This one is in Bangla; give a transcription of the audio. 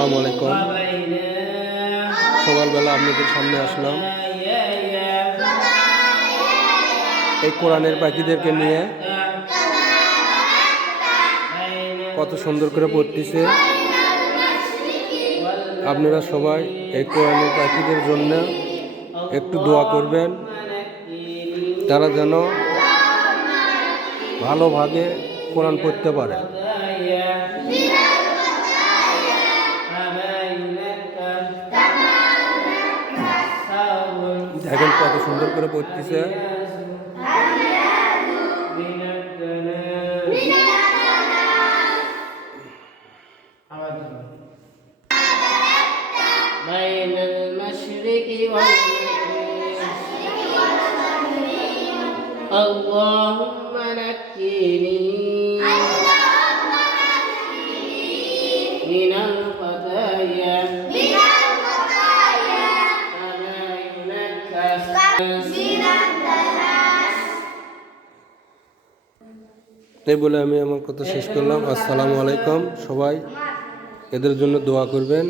আসসালামু আলাইকুম। সকালবেলা আপনাদের সামনে আসলাম এই কোরআনের পাখিদেরকে নিয়ে। কত সুন্দর করে পড়তেছে। আপনারা সবাই এই কোরআনের পাখিদের জন্য একটু দোয়া করবেন, তারা যেন ভালোভাবে কোরআন পড়তে পারে। দেখেন কত সুন্দর করে পড়তেছে। بين المشرق والمغرب اللهم نكني من الخطايا كما ينكى من الدنس। এই বলে আমি আমার কথা শেষ করলাম। আসসালামু আলাইকুম। সবাই এদের জন্য দোয়া করবেন।